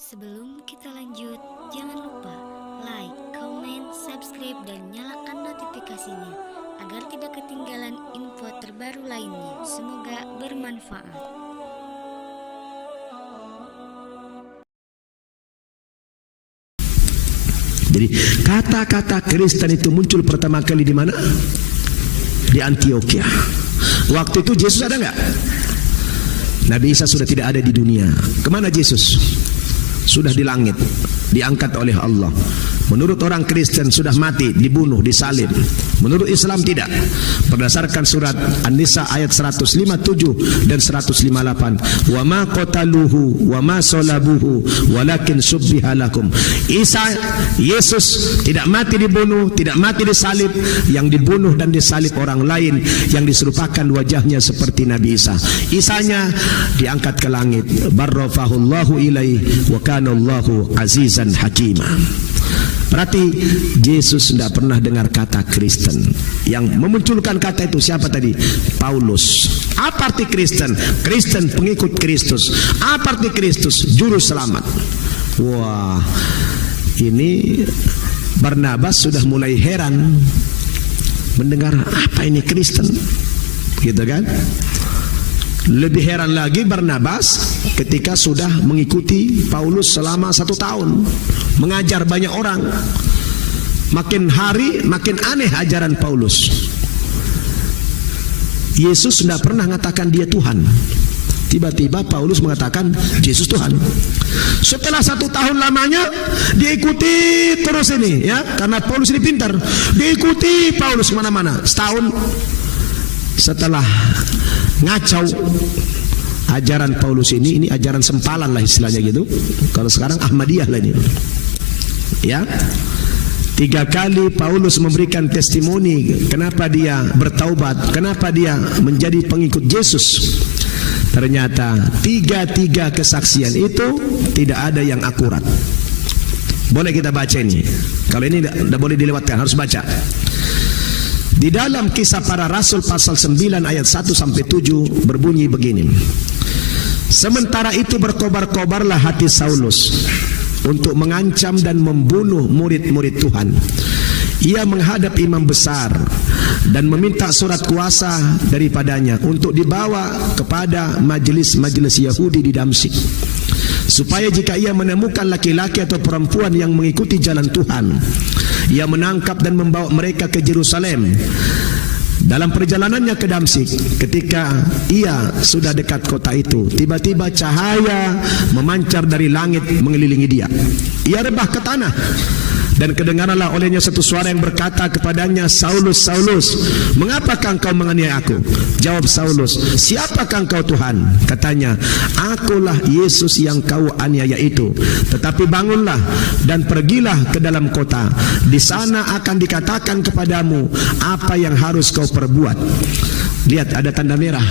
Sebelum kita lanjut, jangan lupa like, comment, subscribe, dan nyalakan notifikasinya agar tidak ketinggalan info terbaru lainnya. Semoga bermanfaat. Jadi kata-kata Kristen itu muncul pertama kali di mana? Di Antioquia. Waktu itu Yesus ada nggak? Nabi Isa sudah tidak ada di dunia. Kemana Yesus? Sudah di langit, diangkat oleh Allah. Menurut orang Kristen sudah mati, dibunuh, disalib. Menurut Islam tidak. Berdasarkan surat An-Nisa ayat 157 dan 158, wa ma qataluhu wa ma salabuhu walakin subbiha lakum. Yesus tidak mati dibunuh, tidak mati disalib. Yang dibunuh dan disalib orang lain yang diserupakan wajahnya seperti Nabi Isa. Isanya diangkat ke langit. Barrafahullahu ilaihi wa kana Allahu azizan hakima. Berarti Yesus tidak pernah dengar kata Kristen. Yang memunculkan kata itu siapa tadi? Paulus. Apa arti Kristen? Kristen pengikut Kristus. Apa arti Kristus? Juru selamat. Wah, ini Barnabas sudah mulai heran mendengar apa ini Kristen, gitu kan? Lebih heran lagi Barnabas ketika sudah mengikuti Paulus selama 1 tahun, mengajar banyak orang. Makin hari makin aneh ajaran Paulus. Yesus tidak pernah mengatakan dia Tuhan. Tiba-tiba Paulus mengatakan Yesus Tuhan. Setelah 1 tahun lamanya diikuti terus ini, ya, karena Paulus ini pintar. Diikuti Paulus kemana-mana. Setahun setelah ngacau ajaran Paulus ini ajaran sempalan lah istilahnya gitu. Kalau sekarang Ahmadiyah lah ini, ya. 3 kali Paulus memberikan testimoni kenapa dia bertaubat, kenapa dia menjadi pengikut Yesus. Ternyata 3 kesaksian itu tidak ada yang akurat. Boleh kita baca ini. Kalau ini tidak boleh dilewatkan, harus baca. Di dalam Kisah Para Rasul pasal 9 ayat 1-7 berbunyi begini. Sementara itu berkobar-kobarlah hati Saulus untuk mengancam dan membunuh murid-murid Tuhan. Ia menghadap imam besar dan meminta surat kuasa daripadanya untuk dibawa kepada majelis-majelis Yahudi di Damsyik, supaya jika ia menemukan laki-laki atau perempuan yang mengikuti jalan Tuhan, ia menangkap dan membawa mereka ke Yerusalem. Dalam perjalanannya ke Damsyik, ketika ia sudah dekat kota itu, tiba-tiba cahaya memancar dari langit mengelilingi dia. Ia rebah ke tanah, dan kedengaranlah olehnya satu suara yang berkata kepadanya, Saulus, Saulus, mengapakah engkau menganiaya aku? Jawab Saulus, siapakah engkau Tuhan? Katanya, akulah Yesus yang kau aniaya itu. Tetapi bangunlah dan pergilah ke dalam kota. Di sana akan dikatakan kepadamu apa yang harus kau perbuat. Lihat, ada tanda merah.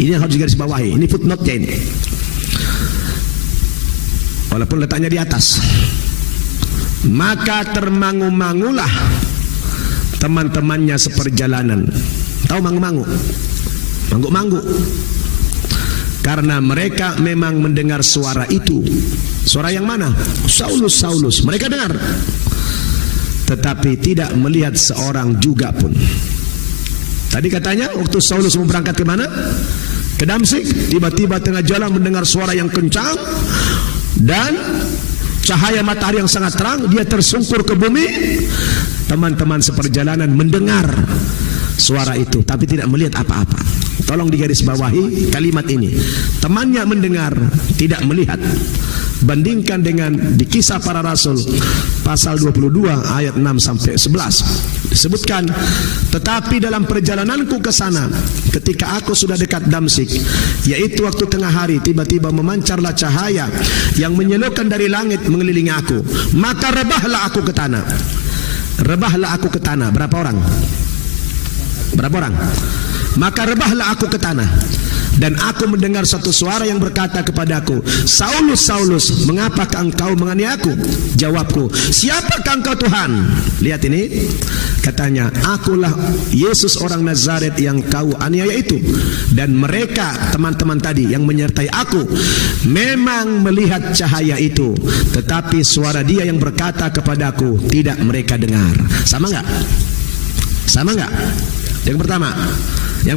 Ini harus digarisbawahi. Ini footnote-nya ini. Walaupun letaknya di atas. Maka termangu-mangulah teman-temannya seperjalanan. Tahu mangu-mangu? Manggu-manggu. Karena mereka memang mendengar suara itu. Suara yang mana? Saulus, Saulus. Mereka dengar, tetapi tidak melihat seorang juga pun. Tadi katanya waktu Saulus mau berangkat ke mana? Ke Damsyik. Tiba-tiba tengah jalan mendengar suara yang kencang dan cahaya matahari yang sangat terang. Dia tersungkur ke bumi. Teman-teman seperjalanan mendengar suara itu, tapi tidak melihat apa-apa. Tolong digarisbawahi kalimat ini. Temannya mendengar, tidak melihat. Bandingkan dengan di Kisah Para Rasul pasal 22 ayat 6-11. Disebutkan, tetapi dalam perjalananku ke sana, ketika aku sudah dekat Damsyik, yaitu waktu tengah hari, tiba-tiba memancarlah cahaya yang menyilaukan dari langit mengelilingi aku. Maka rebahlah aku ke tanah. Rebahlah aku ke tanah. Berapa orang? Berapa orang? Maka rebahlah aku ke tanah. Dan aku mendengar satu suara yang berkata kepadaku, Saulus, Saulus, mengapakah engkau menganiaya aku? Jawabku, siapakah engkau Tuhan? Lihat ini, katanya, akulah Yesus orang Nazaret yang kau aniaya itu. Dan mereka, teman-teman tadi yang menyertai aku, memang melihat cahaya itu, tetapi suara dia yang berkata kepadaku tidak mereka dengar. Sama enggak? Sama enggak? Yang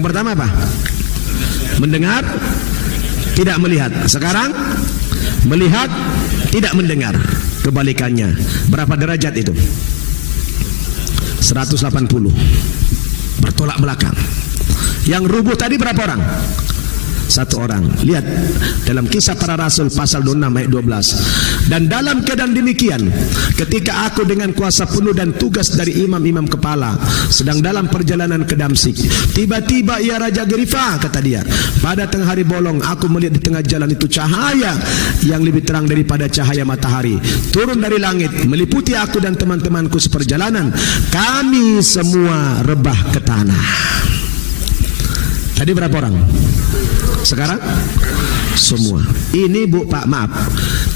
pertama apa? Mendengar, tidak melihat. Sekarang melihat, tidak mendengar. Kebalikannya. Berapa derajat itu? 180. Bertolak belakang. Yang rubuh tadi berapa orang? Satu orang. Lihat dalam Kisah Para Rasul pasal 26 ayat 12. Dan dalam keadaan demikian, ketika aku dengan kuasa penuh dan tugas dari imam-imam kepala sedang dalam perjalanan ke Damsik, tiba-tiba ia Raja Agripa, kata dia, pada tengah hari bolong aku melihat di tengah jalan itu cahaya yang lebih terang daripada cahaya matahari turun dari langit, meliputi aku dan teman-temanku seperjalanan. Kami semua rebah ke tanah. Tadi berapa orang? Sekarang semua. Ini Bu, Pak, maaf,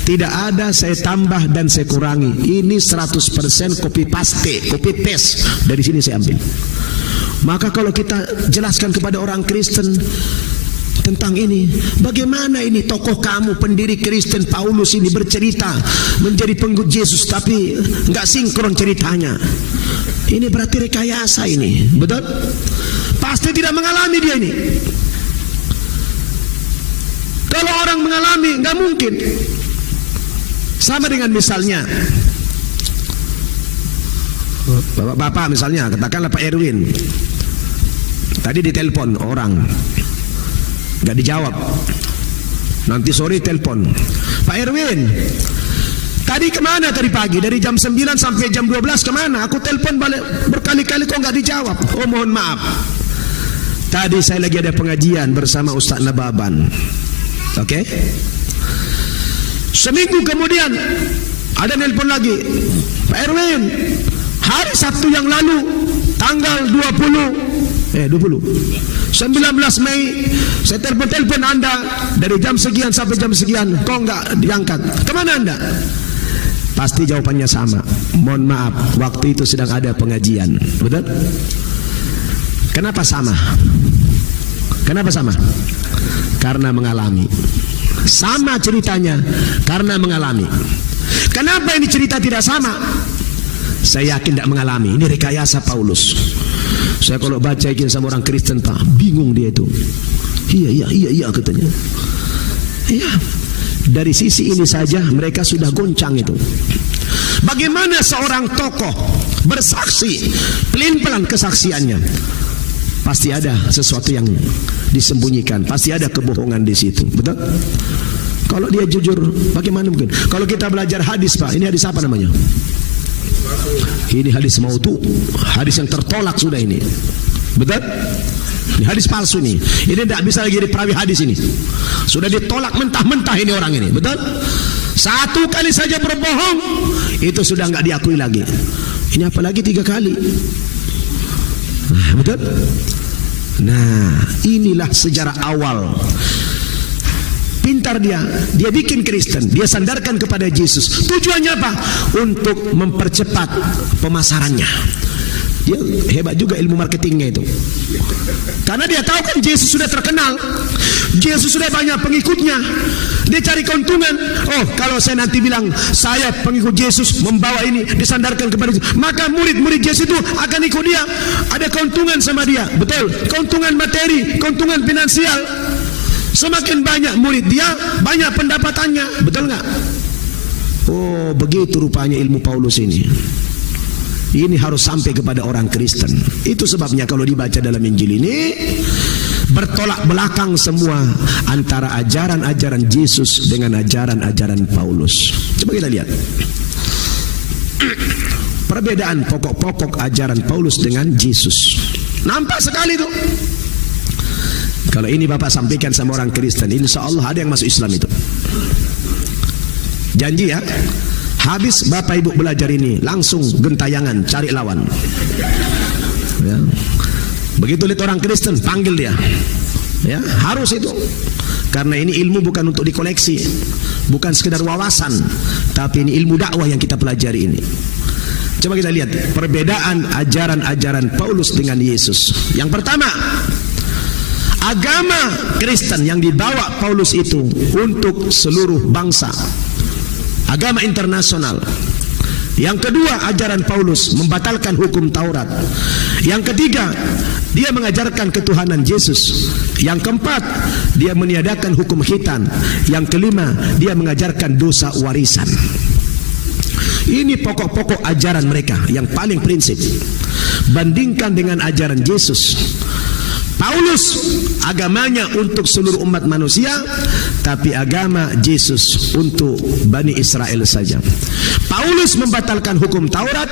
tidak ada saya tambah dan saya kurangi. Ini 100% copy paste dari sini saya ambil. Maka kalau kita jelaskan kepada orang Kristen tentang ini, bagaimana ini tokoh kamu pendiri Kristen Paulus ini bercerita menjadi pengikut Yesus tapi nggak sinkron ceritanya, ini berarti rekayasa ini, betul? Pasti tidak mengalami dia ini. Kalau orang mengalami, nggak mungkin. Sama dengan misalnya bapak misalnya, katakanlah Pak Erwin, tadi ditelepon orang, nggak dijawab. Nanti sore telepon, Pak Erwin, tadi kemana tadi pagi? Dari jam 9 sampai jam 12 kemana? Aku telepon balik berkali-kali kok nggak dijawab. Oh, mohon maaf, tadi saya lagi ada pengajian bersama Ustaz Nababan. Oke. Seminggu kemudian ada nelpon lagi, Pak Erwin, hari Sabtu yang lalu tanggal 19 Mei saya telepon Anda dari jam sekian sampai jam sekian, kok nggak diangkat? Kemana Anda? Pasti jawabannya sama. Mohon maaf, waktu itu sedang ada pengajian. Betul? Kenapa sama? Kenapa sama? Karena mengalami. Sama ceritanya karena mengalami. Kenapa ini cerita tidak sama? Saya yakin tidak mengalami. Ini rekayasa Paulus. Saya kalau baca izin sama orang Kristen, Pak, bingung dia itu. Iya katanya. Iya. Dari sisi ini saja mereka sudah goncang itu. Bagaimana seorang tokoh bersaksi, pelin-pelan kesaksiannya, pasti ada sesuatu yang disembunyikan, pasti ada kebohongan di situ, betul? Kalau dia jujur, bagaimana mungkin? Kalau kita belajar hadis, Pak, ini hadis apa namanya? Ini hadis mautu, hadis yang tertolak sudah ini, betul? Ini hadis palsu nih. Ini tidak bisa lagi jadi perawi hadis ini. Sudah ditolak mentah-mentah ini orang ini, betul? Satu kali saja berbohong, itu sudah nggak diakui lagi. Ini apalagi 3 kali. Nah, betul? Nah, inilah sejarah awal. Pintar dia bikin Kristen, dia sandarkan kepada Yesus. Tujuannya apa? Untuk mempercepat pemasarannya. Dia hebat juga ilmu marketingnya itu. Karena dia tahu kan Yesus sudah terkenal, Yesus sudah banyak pengikutnya. Dia cari keuntungan. Oh, kalau saya nanti bilang saya pengikut Yesus, membawa ini disandarkan kepada Yesus, maka murid-murid Yesus itu akan ikut dia. Ada keuntungan sama dia, betul? Keuntungan materi, keuntungan finansial. Semakin banyak murid dia, banyak pendapatannya, betul nggak? Oh, begitu rupanya ilmu Paulus ini. Ini harus sampai kepada orang Kristen. Itu sebabnya kalau dibaca dalam Injil ini bertolak belakang semua antara ajaran-ajaran Yesus dengan ajaran-ajaran Paulus. Coba kita lihat perbedaan pokok-pokok ajaran Paulus dengan Yesus. Nampak sekali tuh. Kalau ini Bapak sampaikan sama orang Kristen, insya Allah ada yang masuk Islam itu. Janji ya. Habis Bapak Ibu belajar ini, langsung gentayangan cari lawan. Ya. Begitu lihat orang Kristen, panggil dia. Ya, harus itu. Karena ini ilmu bukan untuk dikoleksi, bukan sekedar wawasan, tapi ini ilmu dakwah yang kita pelajari ini. Coba kita lihat perbedaan ajaran-ajaran Paulus dengan Yesus. Yang pertama, agama Kristen yang dibawa Paulus itu untuk seluruh bangsa, agama internasional. Yang kedua, ajaran Paulus membatalkan hukum Taurat. Yang ketiga, dia mengajarkan ketuhanan Yesus. Yang keempat, dia meniadakan hukum khitan. Yang kelima, dia mengajarkan dosa warisan. Ini pokok-pokok ajaran mereka yang paling prinsip. Bandingkan dengan ajaran Yesus. Paulus agamanya untuk seluruh umat manusia, tapi agama Yesus untuk Bani Israel saja. Paulus membatalkan hukum Taurat,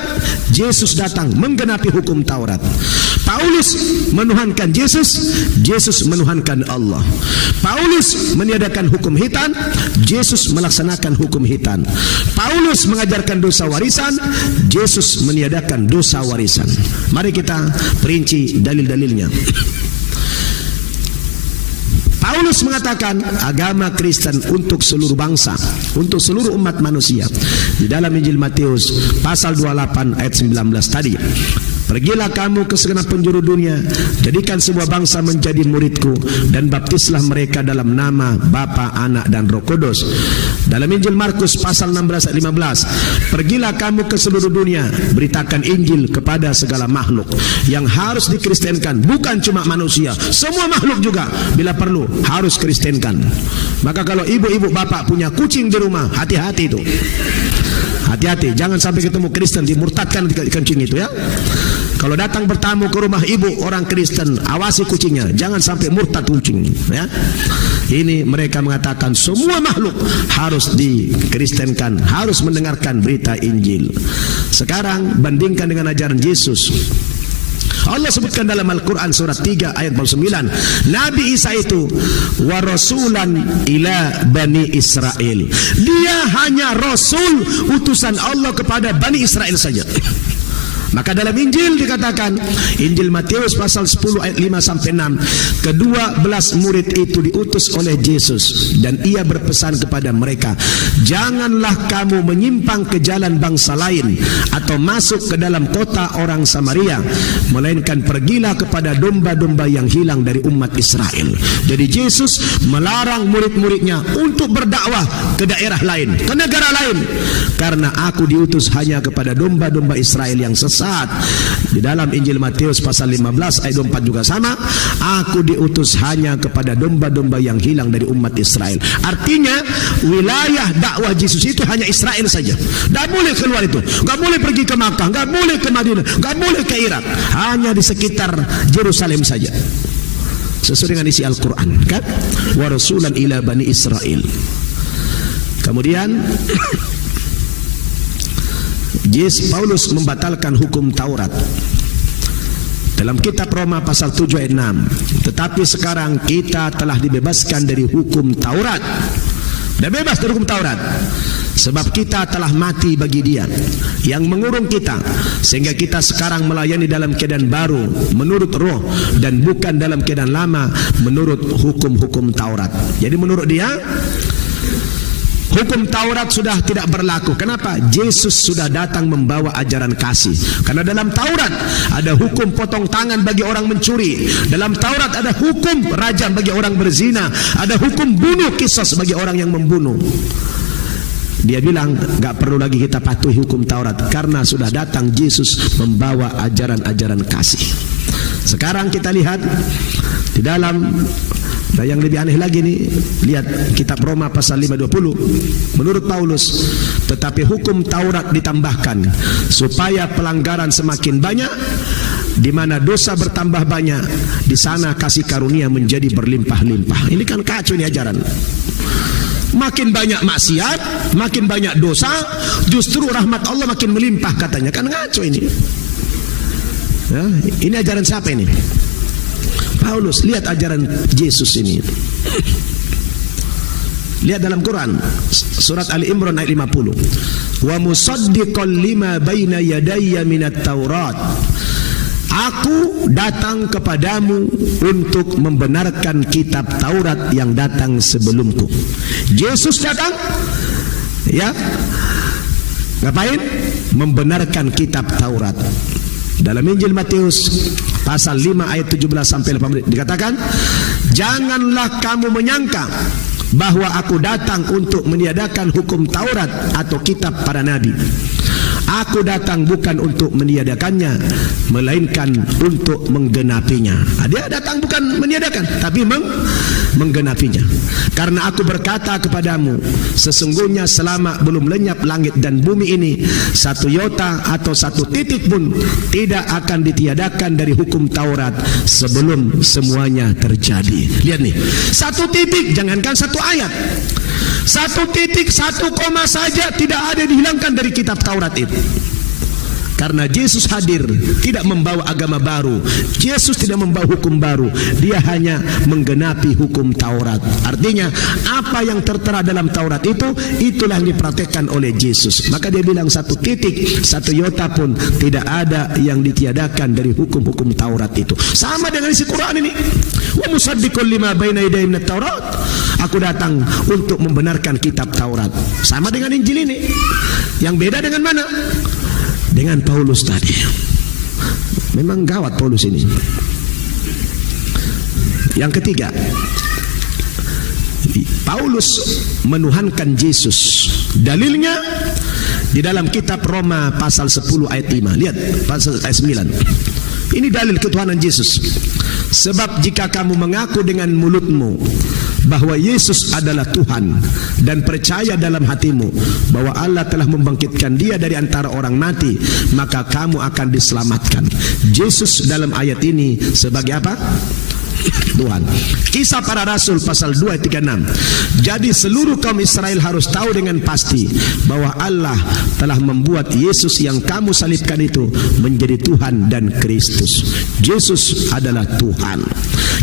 Yesus datang menggenapi hukum Taurat. Paulus menuhankan Yesus, Yesus menuhankan Allah. Paulus meniadakan hukum khitan, Yesus melaksanakan hukum khitan. Paulus mengajarkan dosa warisan, Yesus meniadakan dosa warisan. Mari kita perinci dalil-dalilnya. Paulus mengatakan agama Kristen untuk seluruh bangsa, untuk seluruh umat manusia. Di dalam Injil Matius pasal 28 ayat 19 tadi, pergilah kamu ke segenap penjuru dunia, jadikan semua bangsa menjadi muridku, dan baptislah mereka dalam nama Bapa, Anak, dan Roh Kudus. Dalam Injil Markus pasal 16 ayat 15, pergilah kamu ke seluruh dunia, beritakan Injil kepada segala makhluk. Yang harus dikristenkan bukan cuma manusia, semua makhluk juga bila perlu harus kristenkan. Maka kalau ibu-ibu bapak punya kucing di rumah, hati-hati itu. Hati-hati, jangan sampai ketemu Kristen dimurtadkan kucing itu ya. Kalau datang bertamu ke rumah ibu orang Kristen, awasi kucingnya, jangan sampai murtad kucing ya. Ini mereka mengatakan semua makhluk harus dikristenkan, harus mendengarkan berita Injil. Sekarang bandingkan dengan ajaran Yesus. Allah sebutkan dalam Al-Quran surat 3 ayat 9, Nabi Isa itu wa rasulan ila Bani Israel. Dia hanya rasul, utusan Allah kepada Bani Israel saja. Maka dalam Injil dikatakan, Injil Matius pasal 10 ayat 5 sampai 6, ke-12 murid itu diutus oleh Yesus, dan ia berpesan kepada mereka, janganlah kamu menyimpang ke jalan bangsa lain atau masuk ke dalam kota orang Samaria, melainkan pergilah kepada domba-domba yang hilang dari umat Israel. Jadi Yesus melarang murid-muridnya untuk berdakwah ke daerah lain, ke negara lain, karena aku diutus hanya kepada domba-domba Israel yang sesat. Di dalam Injil Matius pasal 15 ayat 24 juga sama, aku diutus hanya kepada domba-domba yang hilang dari umat Israel. Artinya wilayah dakwah Yesus itu hanya Israel saja. Tidak boleh keluar itu, tidak boleh pergi ke Makkah, tidak boleh ke Madinah, tidak boleh ke Irak, hanya di sekitar Yerusalem saja, sesuai dengan isi Al-Quran kan, wa rasulan ila Bani Israel. Kemudian Paulus membatalkan hukum Taurat dalam kitab Roma pasal 7 ayat 6. Tetapi sekarang kita telah dibebaskan dari hukum Taurat. Sudah bebas dari hukum Taurat, sebab kita telah mati bagi dia yang mengurung kita, sehingga kita sekarang melayani dalam keadaan baru menurut roh, dan bukan dalam keadaan lama menurut hukum-hukum Taurat. Jadi menurut dia hukum Taurat sudah tidak berlaku. Kenapa? Yesus sudah datang membawa ajaran kasih. Karena dalam Taurat ada hukum potong tangan bagi orang mencuri. Dalam Taurat ada hukum rajam bagi orang berzina. Ada hukum bunuh kisos bagi orang yang membunuh. Dia bilang gak perlu lagi kita patuhi hukum Taurat, karena sudah datang Yesus membawa ajaran-ajaran kasih. Sekarang kita lihat di dalam. Nah, yang lebih aneh lagi nih, lihat kitab Roma pasal 5:20. Menurut Paulus, tetapi hukum Taurat ditambahkan supaya pelanggaran semakin banyak, di mana dosa bertambah banyak, di sana kasih karunia menjadi berlimpah-limpah. Ini kan kacau ini ajaran. Makin banyak maksiat, makin banyak dosa, justru rahmat Allah makin melimpah katanya. Kan ngaco ini. Ya, ini ajaran siapa ini? Paulus. Lihat ajaran Yesus ini. Lihat dalam Quran surat Ali Imran ayat 50. Wa musaddiqan lima baina yadayya minat Taurat. Aku datang kepadamu untuk membenarkan kitab Taurat yang datang sebelumku. Yesus datang, ya, ngapain? Membenarkan kitab Taurat. Dalam Injil Matius pasal 5 ayat 17 sampai 18 dikatakan, janganlah kamu menyangka bahwa aku datang untuk meniadakan hukum Taurat atau kitab para nabi. Aku datang bukan untuk meniadakannya, melainkan untuk menggenapinya. Dia datang bukan meniadakan, tapi menggenapinya. Karena aku berkata kepadamu, sesungguhnya selama belum lenyap langit dan bumi ini, satu iota atau satu titik pun tidak akan ditiadakan dari hukum Taurat sebelum semuanya terjadi. Lihat nih, satu titik, jangankan satu ayat, satu titik, satu koma saja tidak ada dihilangkan dari kitab Taurat itu. Karena Yesus hadir tidak membawa agama baru, Yesus tidak membawa hukum baru, dia hanya menggenapi hukum Taurat. Artinya apa yang tertera dalam Taurat itu, itulah yang dipraktekkan oleh Yesus. Maka dia bilang satu titik, satu iota pun tidak ada yang ditiadakan dari hukum-hukum Taurat itu. Sama dengan isi Quran ini. Wa musaddiqul lima baina yadayhi minat Taurat. Aku datang untuk membenarkan kitab Taurat. Sama dengan Injil ini. Yang beda dengan mana? Dengan Paulus tadi. Memang gawat Paulus ini. Yang ketiga, Paulus menuhankan Yesus. Dalilnya di dalam kitab Roma pasal 10 ayat 5. Lihat pasal ayat 9. Ini dalil ketuhanan Yesus. Sebab jika kamu mengaku dengan mulutmu bahwa Yesus adalah Tuhan dan percaya dalam hatimu bahwa Allah telah membangkitkan dia dari antara orang mati, maka kamu akan diselamatkan. Yesus dalam ayat ini sebagai apa? Tuhan. Kisah Para Rasul pasal 2 ayat 36. Jadi seluruh kaum Israel harus tahu dengan pasti bahwa Allah telah membuat Yesus yang kamu salibkan itu menjadi Tuhan dan Kristus. Yesus adalah Tuhan.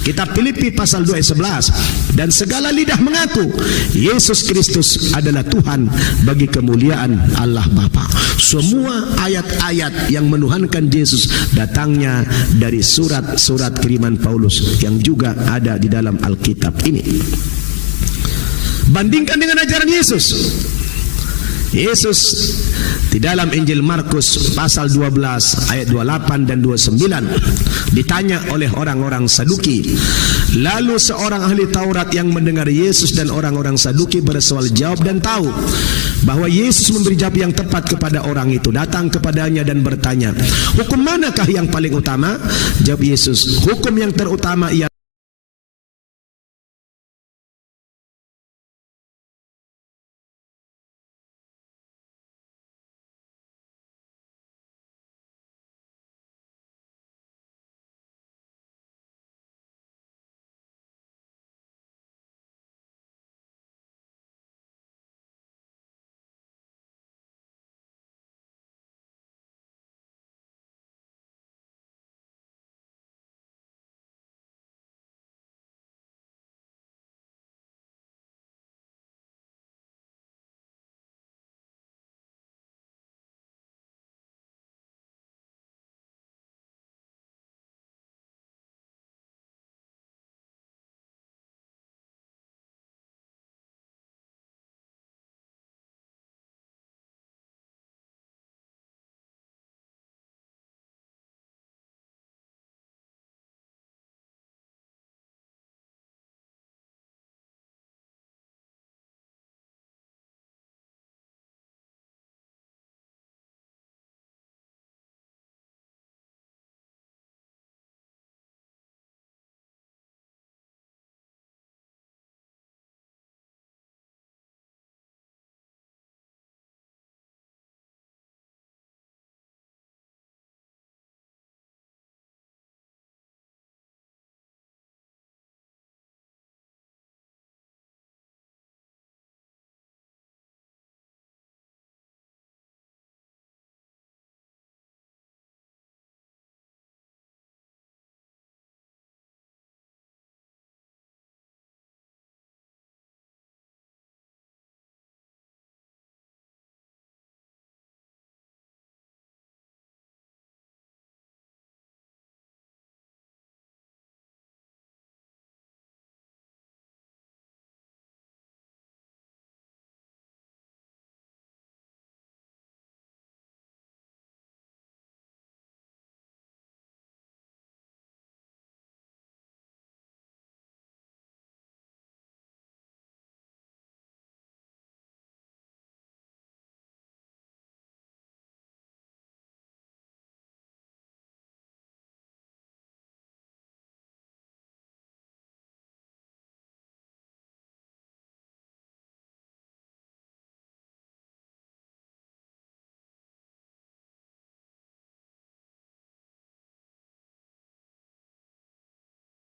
Kitab Filipi pasal 2 ayat 11. Dan segala lidah mengaku Yesus Kristus adalah Tuhan bagi kemuliaan Allah Bapa. Semua ayat-ayat yang menuhankan Yesus datangnya dari surat-surat kiriman Paulus yang juga ada di dalam Alkitab ini. Bandingkan dengan ajaran Yesus. Yesus di dalam Injil Markus pasal 12 ayat 28 dan 29 ditanya oleh orang-orang Saduki. Lalu seorang ahli Taurat yang mendengar Yesus dan orang-orang Saduki bersoal jawab dan tahu bahwa Yesus memberi jawab yang tepat kepada orang itu, datang kepadanya dan bertanya, hukum manakah yang paling utama? Jawab Yesus, hukum yang terutama ialah